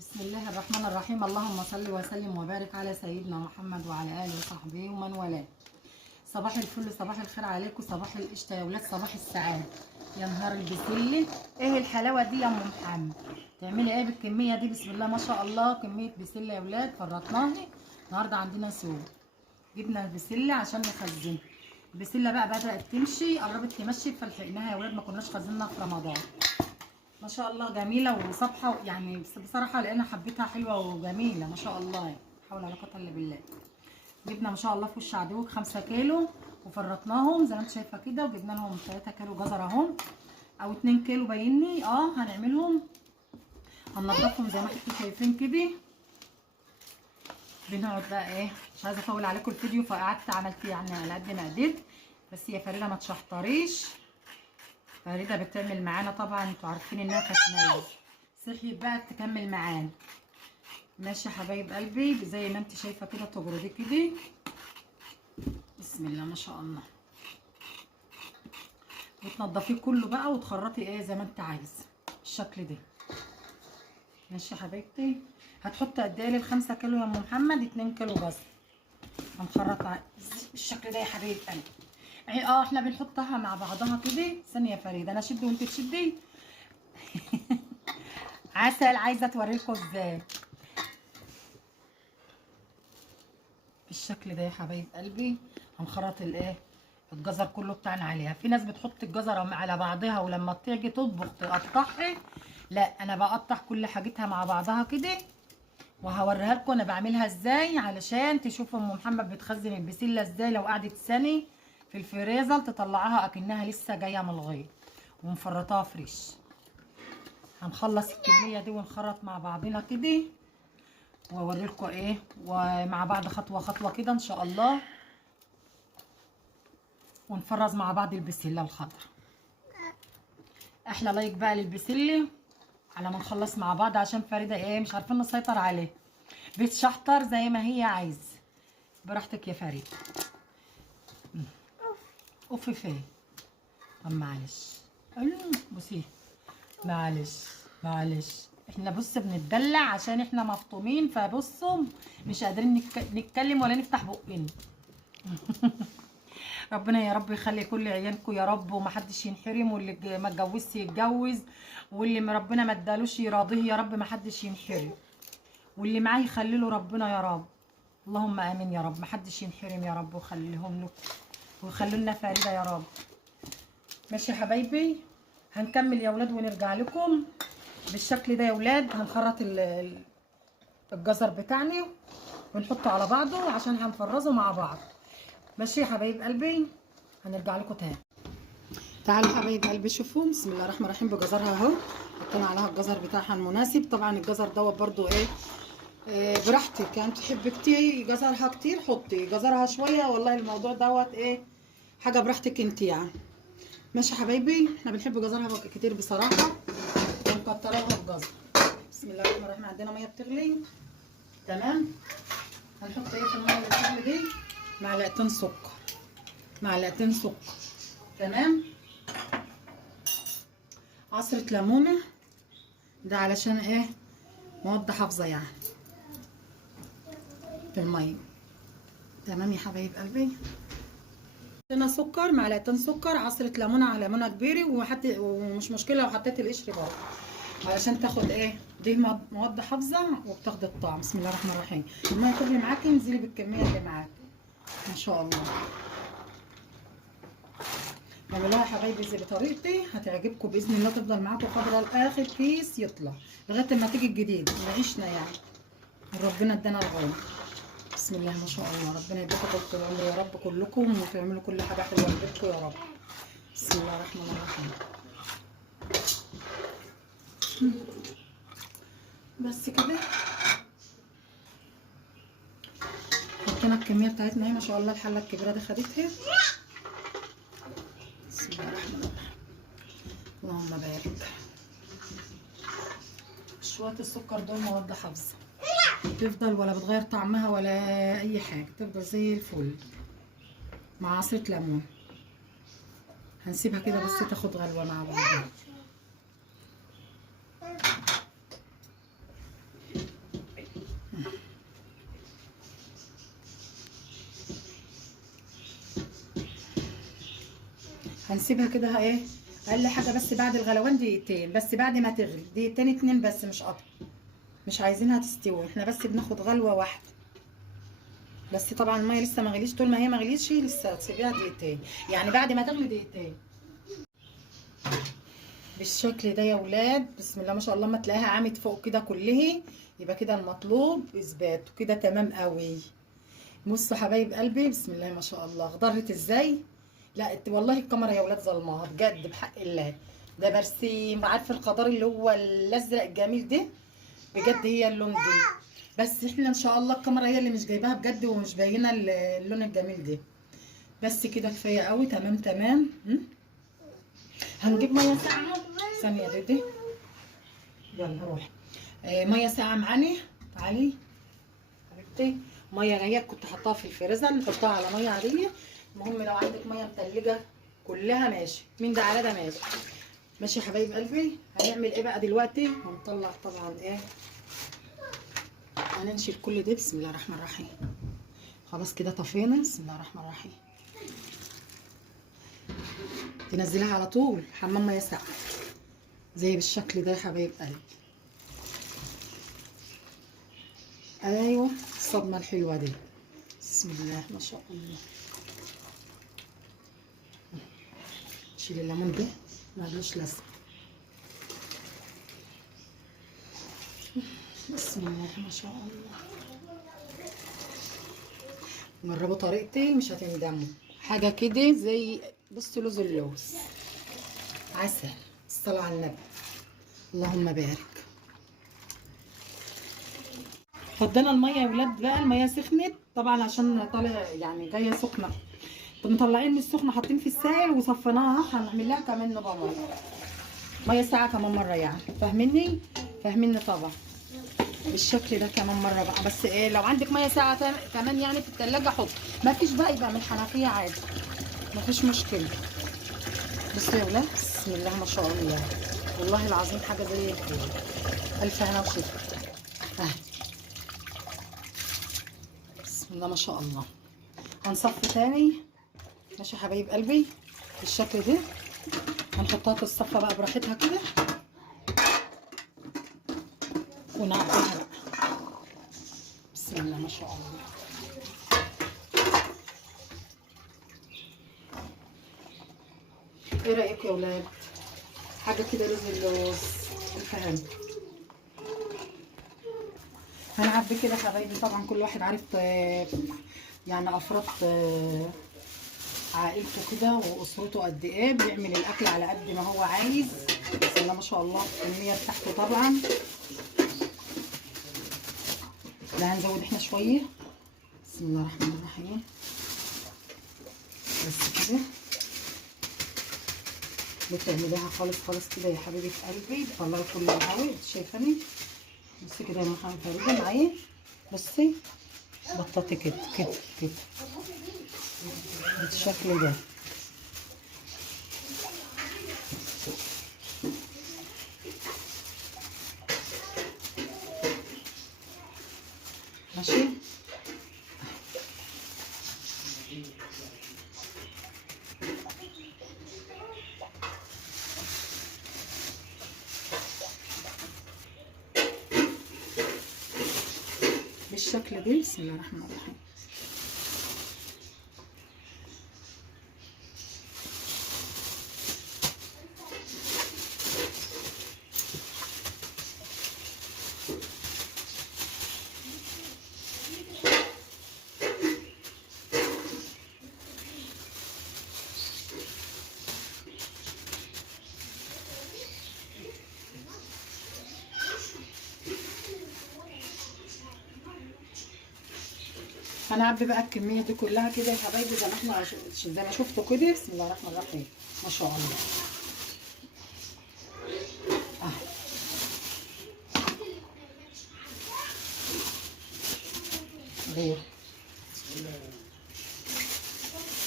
بسم الله الرحمن الرحيم. اللهم صل وسلم وبارك على سيدنا محمد وعلى اله وصحبه ومن والاه. صباح الفل، صباح الخير عليكم، صباح القشطه يا ولاد، صباح السعاده. يا نهار البسله، ايه الحلاوه دي يا ام محمد؟ تعملي ايه بالكميه دي؟ بسم الله ما شاء الله، كميه بسله يا ولاد فرطناها. النهارده عندنا سوق، جبنا البسله عشان نخزنها. البسله بقى بدات تمشي، قربت تمشي فلحقناها يا ولاد، ما كناش خزنها في رمضان. ما شاء الله جميله وصبحه، يعني بصراحه لان حبيتها حلوه وجميله ما شاء الله، يعني حول ولا قوه الا بالله. جبنا ما شاء الله في وش عدوك 5 كيلو وفرطناهم زي ما انت شايفه كده، وجبنا لهم 3 كيلو جزر اهم او 2 كيلو باينني. هنعملهم، هننضفهم زي ما انتم شايفين كده. بنقعد بقى ايه، مش عايزه اطول عليكم الفيديو فقعدت عملت يعني على قد ما قدرت. بس يا فريده ما تشحطريش، فريده بتعمل معانا طبعا، انتوا عارفين انها كانت نايمه، صحيت بقى تكمل معانا. ماشي يا حبايب قلبي، زي ما انت شايفه كده تجردي كده. بسم الله ما شاء الله. وتنضفيه كله بقى وتخرطي ايه زي ما انت عايزه بالشكل ده. ماشي يا حبيبتي. هتحطي قد ايه لل5 كيلو يا ام محمد؟ 2 كيلو بس. هنخرط بالشكل ده يا حبيب قلبي. احنا بنحطها مع بعضها كده. ثانيه يا فريده، انا اشد وانت تشدي. عسل، عايزه توريلكم ازاي بالشكل ده يا حبايب قلبي. هنخرط الايه، الجزر كله بتاعنا عليها. في ناس بتحط الجزره على بعضها ولما تيجي تطبخ تقطعها، لا انا بقطع كل حاجتها مع بعضها كده، وهوريها لكم انا بعملها ازاي علشان تشوفوا ام محمد بتخزن البسله ازاي. لو قعدت سنه في الفريزر تطلعها اكنها لسه جايه من الغيط، ومفرطاها فريش. هنخلص الكميه دي ونخرط مع بعضنا كده، واوريلكم ايه ومع بعض خطوه خطوه كده ان شاء الله. ونفرز مع بعض البسله الخضراء. احلى لايك بقى للبسله على ما نخلص مع بعض، عشان فريده ايه مش عارفين نسيطر عليه، بتشحطر زي ما هي عايز. براحتك يا فريده. اوف فين؟ طب معلش، بصي، معلش معلش، احنا بص بنتدلع عشان احنا مفطومين، فبصوا مش قادرين نتكلم ولا نفتح بقنا. ربنا يا رب يخلي كل عيالكم يا رب، ومحدش ينحرم، واللي ما اتجوزش يتجوز، واللي ربنا ما ادالوش يراضيه يا رب محدش ينحرم، واللي معاه يخلي له ربنا يا رب. اللهم امين يا رب، محدش ينحرم يا رب، وخليهم له ويخلوا لنا فريده يا رب. ماشي يا حبايبي، هنكمل يا ولاد ونرجع لكم بالشكل ده يا ولاد. هنخرط الجزر بتاعنا ونحطه على بعضه عشان هنفرزه مع بعض. ماشي يا حبايب قلبي، هنرجع لكم تاني. تعالوا حبايب قلبي شوفوا، بسم الله الرحمن الرحيم. بجزرها اهو، حطينا عليها الجزر بتاعها المناسب. طبعا الجزر دوت برضو ايه، براحتك، يعني تحب كتير جزرها كتير حطي، جزرها شويه، والله الموضوع دوت ايه حاجه براحتك انت يعني. ماشي يا حبايبي، احنا بنحب جزرها كتير بصراحه، ونكترها بجزر. بسم الله الرحمن الرحيم. عندنا ميه بتغلي، تمام. هنحط ايه في الميه اللي بتغلي دي؟ معلقتين سكر، معلقتين سكر، تمام. عصرة ليمونة، ده علشان ايه، مواد حافظة يعني في المية. تمام يا حبايب قلبي. حطينا سكر، معلقتين سكر، عصرة ليمونة على ليمونة كبيرة، ومش مشكلة لو حطيت القشر برضه علشان تاخد ايه، دي مواد حافظة وبتاخد الطعم. بسم الله الرحمن الرحيم. المية تغلي معاكي انزلي بالكمية اللي معاكي ان شاء الله. اعملوها يا حبايبي زي بطريقتي هتعجبكم باذن الله، تفضل معاكم خضرا لاخر كيس يطلع لغايه ما تيجي الجديد نعيشنا يعني. ربنا ادانا العمر. بسم الله ما شاء الله، ربنا يديكم طول العمر يا رب كلكم، وتعملوا كل حاجه حلوه لبيتكم يا رب. بسم الله الرحمن الرحيم. بس كده حطينا الكميه بتاعتنا اهي ما شاء الله. الحله الكبيره دي خدتها. بسم الله الرحمن الرحيم. اللهم بارك. شويه السكر دول مواد حافظه، تفضل ولا بتغير طعمها ولا اي حاجه، تفضل زي الفل مع عصره ليمون. هنسيبها كده بس تاخد غلوه مع بعضها. هنسيبها كده ايه، اقل حاجه بس بعد الغلوان دقيقتين بس، بعد ما تغلي دقيقتين 2 بس، مش اكتر. مش عايزينها تستوي، احنا بس بناخد غلوه واحده بس. طبعا الميه لسه ما غليش، طول ما هي ما غليتش لسه هتسيبيها دقيقتين، يعني بعد ما تغلي دقيقتين. بالشكل ده يا ولاد، بسم الله ما شاء الله، ما تلاقيها عامت فوق كده كله، يبقى كده المطلوب اثبات كده تمام قوي. بصوا حبايب قلبي، بسم الله ما شاء الله، خضرت ازاي. لا والله الكاميرا يا ولاد ظلمها بجد بحق الله. ده برسيم، عارفه الخضار اللي هو الازرق الجميل ده، بجد هي اللون دي. بس احنا ان شاء الله الكاميرا هي اللي مش جايباها بجد، ومش باينه اللون الجميل ده. بس كده كفايه قوي، تمام تمام. هنجيب ميه ساقعه ثانيه يا ديدي، يلا روح. ميه ساقعه معانا، تعالي حبيبتي. ميه جايه كنت حطاها في الفريزر، نحطها على ميه عاديه. المهم لو عندك ميه متلجه كلها ماشي، من ده على ده ماشي. ماشي يا حبايب قلبي. هنعمل ايه بقى دلوقتي؟ هنطلع طبعا ايه، هننشل كل ده. بسم الله الرحمن الرحيم. خلاص كده طفينا. بسم الله الرحمن الرحيم. تنزلها على طول حمام ميه ساقعه زي بالشكل ده يا حبايب قلبي. ايوه الصدمه الحلوه دي، بسم الله ما شاء الله. شيل الليمون ده مالوش لازمه. بسم الله ما شاء الله. جربوا طريقتي مش هتندموا. حاجه كده زي بصوا لوز اللوز عسل. الصلاه على النبي، اللهم بارك. فضينا الميه يا ولاد بقى، الميه سخنت طبعا عشان طالع يعني جايه سخنه، مطلعين من السخنه حاطين في السائل وصفيناها. هنعمل لها كمان نبقى ميه ساقعه كمان مره، يعني فاهميني؟ فاهميني طبعا. بالشكل ده كمان مره بقى. بس ايه، لو عندك ميه ساقعه كمان يعني في التلاجة حط، ما فيش بقى يبقى من الحنفيه عادي، ما فيش مشكله. بصوا يا ولاد، بسم الله ما شاء الله، والله العظيم حاجه زي الفل. الف هنا وشفا. بسم الله ما شاء الله. هنصفي تاني. ماشي يا حبايب قلبي بالشكل ده. هنحطها في الصفه بقى براحتها كده ونعبيها بقى. بسم الله ما شاء الله. ايه رايكم يا ولاد؟ حاجه كده رز اللوز الفهم. هنعبي كده حبايبي. طبعا كل واحد عارف يعني افراد عائلته كده واسرته قد ايه، بيعمل الاكل على قد ما هو عايز. بسم الله ما شاء الله. الكميه بتاعته طبعا. لا هنزود احنا شويه. بسم الله الرحمن الرحيم. بس كده بتعمليها خالص خالص كده يا حبيبه قلبي، بطلعي كل الهواء. شايفاني؟ بصي كده يا محمد فريده معايا. بصي بطاطي كده كده كده بالشكل ده. ماشي. بالشكل ده. بسم الله الرحمن الرحيم. هنعبي بقى الكميه دي كلها كده يا حبايبي زي ما احنا زي ما شفتوا كده. بسم الله الرحمن الرحيم. ما شاء الله. غير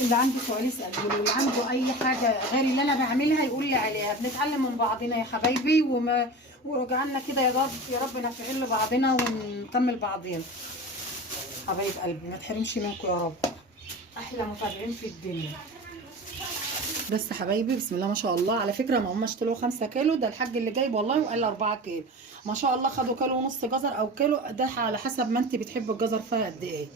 اللي عنده سؤال يسأله لي، واللي عنده اي حاجه غير اللي انا بعملها يقول لي عليها. بنتعلم من بعضنا يا حبايبي، ورجعنا كده يا رب يا رب نفعل لبعضنا ونكمل بعضنا. حبايب قلبي ما تحرمش منكم يا رب، احلى متابعين في الدنيا. بس يا حبايبي بسم الله ما شاء الله، على فكره ما هماش طلعوا 5 كيلو، ده الحاج اللي جايب والله وقال لي 4 كيلو ما شاء الله. خدوا كيلو ونص جزر او كيلو، ده على حسب ما انت بتحبي الجزر فيها قد ايه.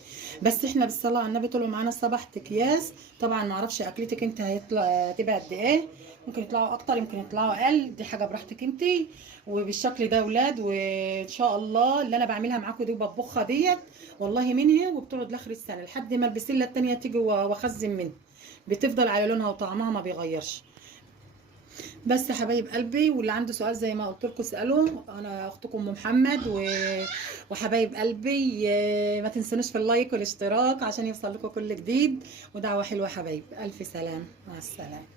بس احنا بالصلاه على النبي طلعوا معانا 7 اكياس. طبعا ما اعرفش اكلتك انت هتبقى قد ايه، ممكن يطلعوا اكتر يمكن يطلعوا اقل، دي حاجه براحتك انت. وبالشكل ده ولاد، وان شاء الله اللي انا بعملها معاكم دي بطبخها ديت والله منها، وبتقعد لاخر السنه لحد ما البسله التانيه تيجي واخزن منها، بتفضل على لونها وطعمها ما بيغيرش. بس يا حبايب قلبي، واللي عنده سؤال زي ما قلت لكم اسالوه، انا اختكم ام محمد وحبايب قلبي، ما تنسونوش في اللايك والاشتراك عشان يوصل لكم كل جديد، ودعوه حلوه حبايب. الف سلام، مع السلامه.